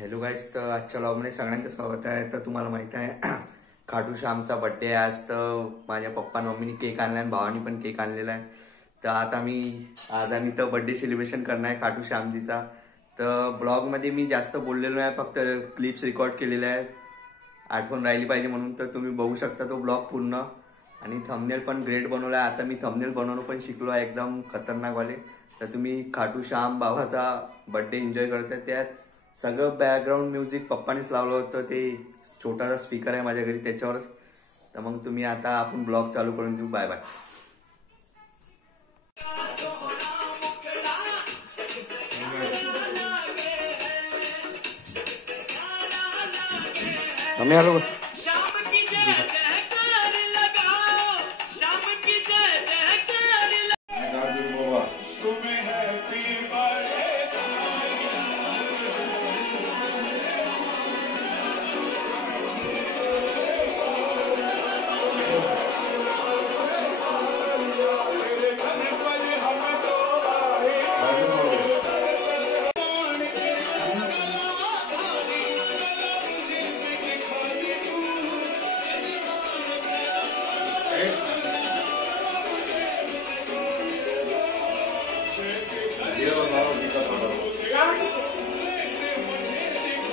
Hello guys, तर आजच्या व्लॉगमध्ये सगळ्यांचं स्वागत आहे. तर तुम्हाला माहित आहे खाटू श्यामचा बर्थडे आहे आज. तर माझ्या पप्पा मम्मीने केक आणला आणि भावानी पण केक आणलेला आहे. तर आज आम्ही तर बर्थडे सेलिब्रेशन करणार आहे खाटू श्यामजीचा. तर ब्लॉगमध्ये मी जास्त बोललेलो नाही, फक्त क्लिप्स रेकॉर्ड केलेले आहेत, आठवण राहिली पाहिजे म्हणून. तर तुम्ही बघू शकता तो ब्लॉग पूर्ण. आणि थंबनेल पण ग्रेट बनवला आहे. आता मी थंबनेल बनवणं पण शिकलो आहे, एकदम खतरनाक वाले. तर तुम्ही खाटू श्याम बाबाचा बर्थडे एन्जॉय करताय. त्यात सगळं बॅकग्राऊंड म्युझिक पप्पानीच लावलं होतं. ते छोटासा स्पीकर आहे माझ्या घरी, त्याच्यावरच. तर मग तुम्ही आता आपण ब्लॉग चालू करून देऊ. Bye bye. आम्ही आलो.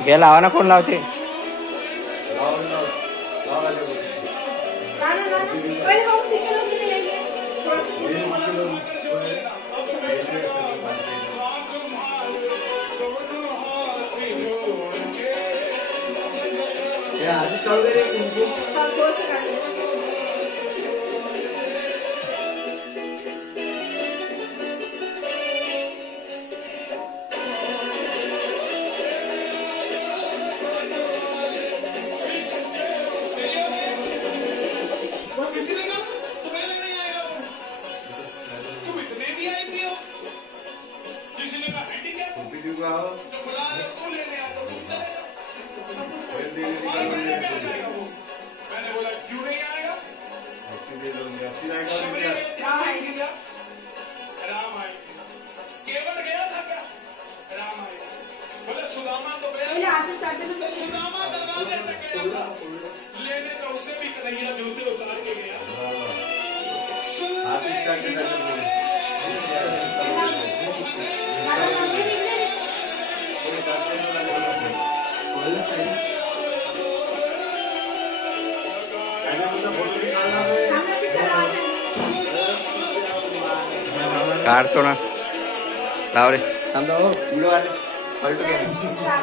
घे लावा ना, कोण लावते? काढतो ना, लाव रे. व्हिडिओ आले पलटू घ्या.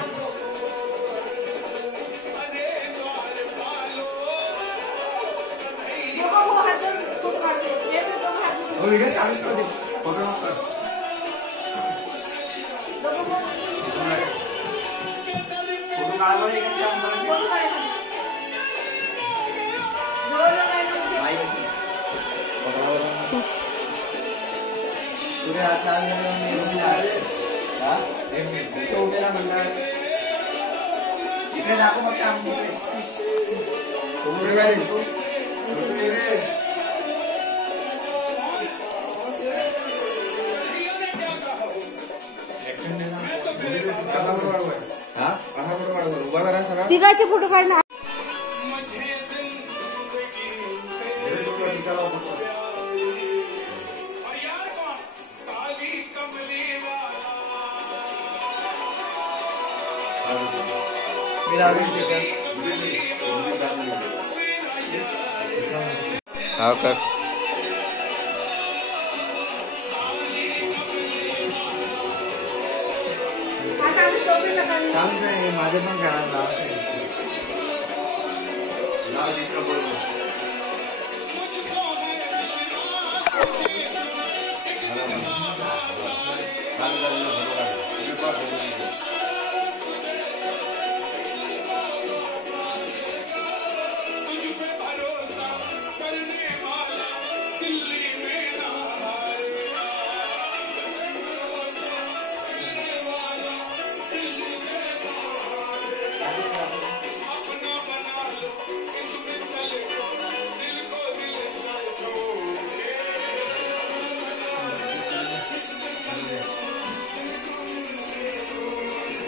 इकडे दाखव फक्त आमच्याकडे. तिघाचे फोटो काढणार. हाँ कर. माझे पण खेळायला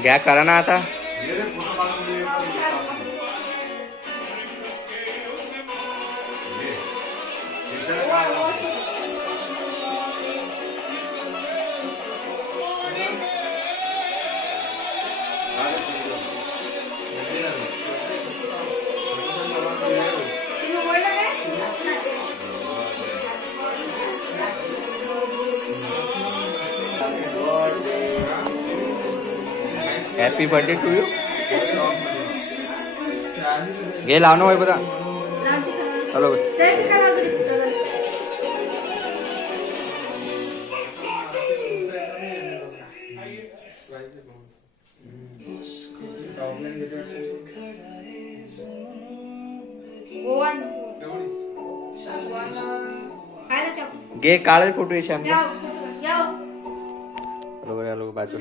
घ्या, करा ना आता. Happy birthday to you. घे लाव ना बाई बघा. हॅलो घे काळे फोटो येशे आमच्या. हॅलो बाजू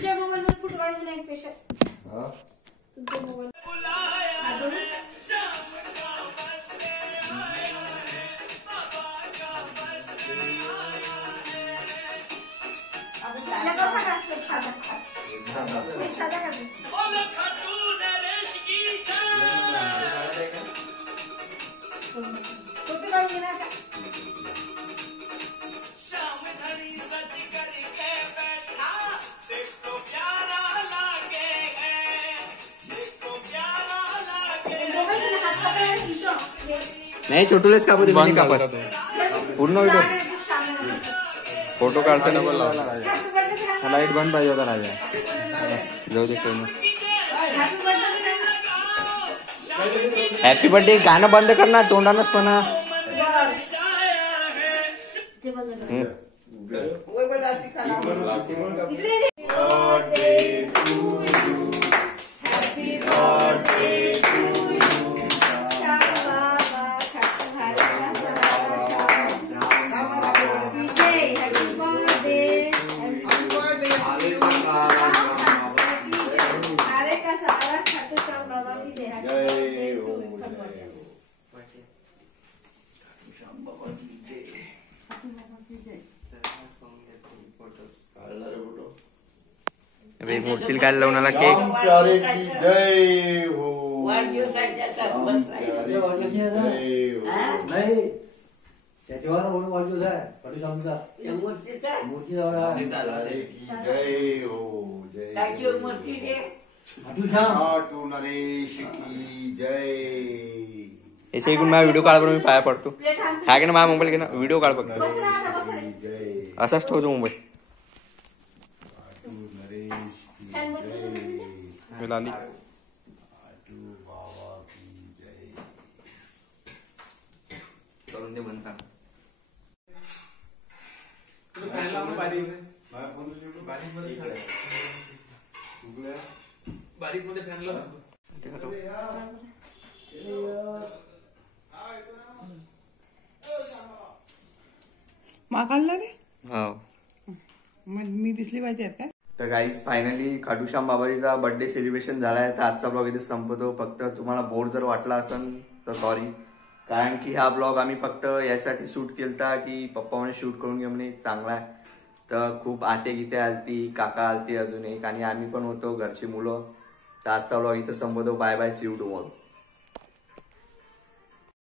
नाही छोटूलेच कापू दे. कापत पूर्ण व्हिडिओ फोटो काढता ना बोला. लाईट बंद पाहिजे होता राजा. जाऊ दे कोण. हॅपी बर्थडे गाणं बंद कर ना तोंडानच म्हणा. मूर्तीला काय लावून केक. जय हो. नरेश की जय. याच्या इकडून माझा व्हिडिओ काढ. मी पाया पडतो. हा की ना माझा मोबाईल घे ना. व्हिडिओ काढ बघ. असाच ठेवतो मोबाईल. लाली करून दे म्हणता. बारीक मध्ये फॅन लाव. काढला रे. हो मी दिसली पाहिजे काय. तर गाईज फायनली खाटूश्याम बाबाजीचा बर्थडे सेलिब्रेशन झालाय. तर आजचा ब्लॉग इथे संपतो. फक्त तुम्हाला बोर जर वाटला असेल तर सॉरी. कारण की हा ब्लॉग आम्ही फक्त यासाठी शूट केलता की पप्पा म्हणे शूट करून घे म्हणे चांगला आहे. तर खूप आते गीते आलती, काका आलती अजून एक, आणि आम्ही पण होतो घरची मुलं. तर आजचा ब्लॉग इथं संपतो. Bye bye, see you tomorrow.